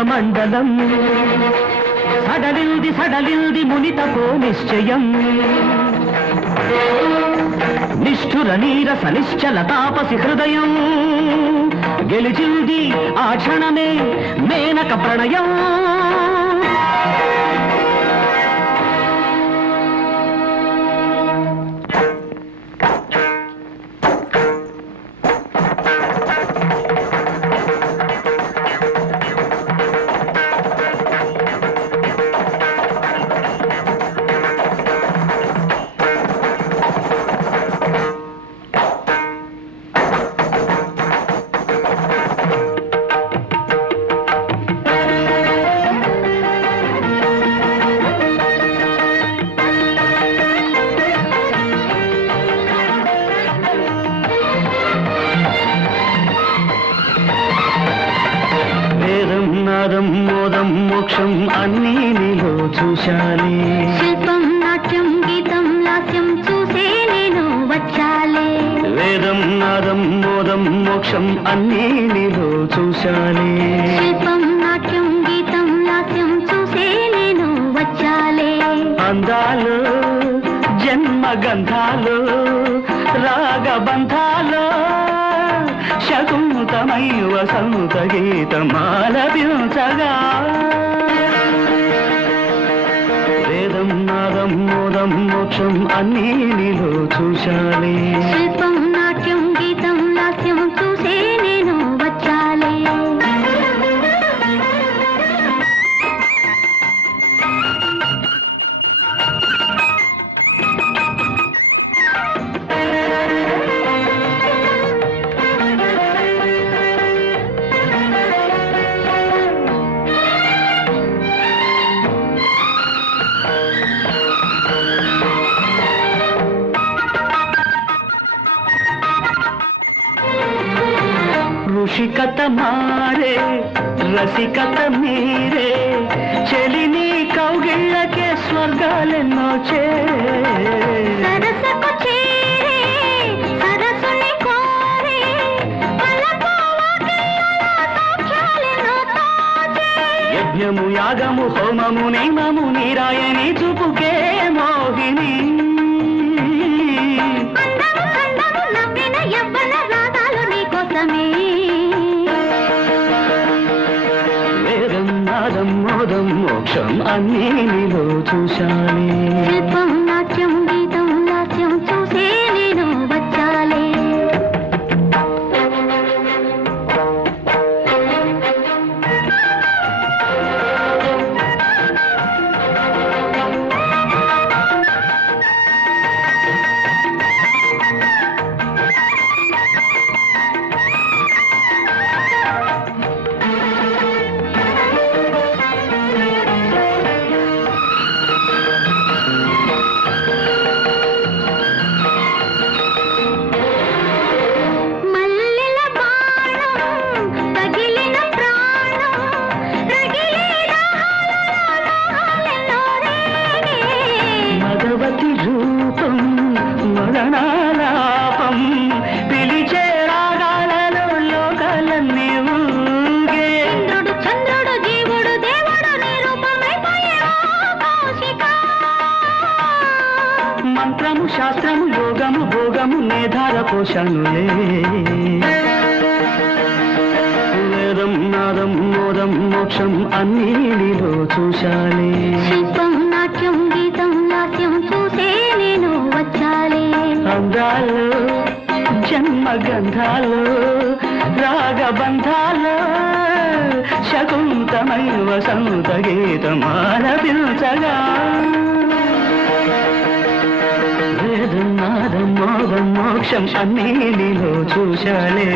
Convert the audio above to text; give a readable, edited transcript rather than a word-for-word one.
నాగమండలం సడలింది సడలింది మునితపో నిశ్చయం నిష్ఠుర నీరస నిశ్చల తాపసి హృదయం గెలిచింది ఆ క్షణమే మేనక ప్రణయం మోదం మోక్షం అన్నీ నీలో చూశాలి శిల్పం నాట్యం గీతం లాస్యం చూసే నేను వచ్చాలి వేదం నాదం మోదం మోక్షం అన్నీ నీలో చూశాలి శిల్పం నాట్యం గీతం లాస్యం చూసే నేను వచ్చాలి అందాలు జన్మ గంధాలు రాగబంధాలు శకుంతమై వసంత గీతమాలపించగా వేదం నాదం మోదం మోక్షం అన్నీ నీలో చూశాలి శిల్పం నాట్యం గీతం లాస్యం చూసే నేను వచ్చాలి ఋషికత మారే రసికత మీరే చెలిని కౌగిళ్ళకే స్వర్గాలెన్నో సరసకు చేరే సరసుని కోరే యజ్ఞము యాగము హోమము నియమము నీరాయని చూపుకే మోహిని వేదం నాదం మోదం మోక్షం అన్నీ నీలో చూశాలి శిల్పం నాట్యం గీతం లాస్యం చూసే నేను వచ్చాలి మదనాలాపం పిలిచే రాగాలలో లోకాలన్నీ ఊగే ఇంద్రుడు చంద్రుడు జీవుడు దేవుడు నీ రూపమైపోయే కౌశిక మంత్రము శాస్త్రము యోగము భోగము నేధార పోషణులే వేదం నాదం మోదం మోక్షం అన్నీ నీలో చూశాలి శిల్పం నాట్యం గీతం లాస్యం చూసే నేను వచ్చాలి అందాలు జన్మ గంధాలు రాగబంధాలు శకుంతమై వసంత గీతమాలపించగా వేదం నాదం మోదం మోక్షం అన్నీ నీలో చూశాలే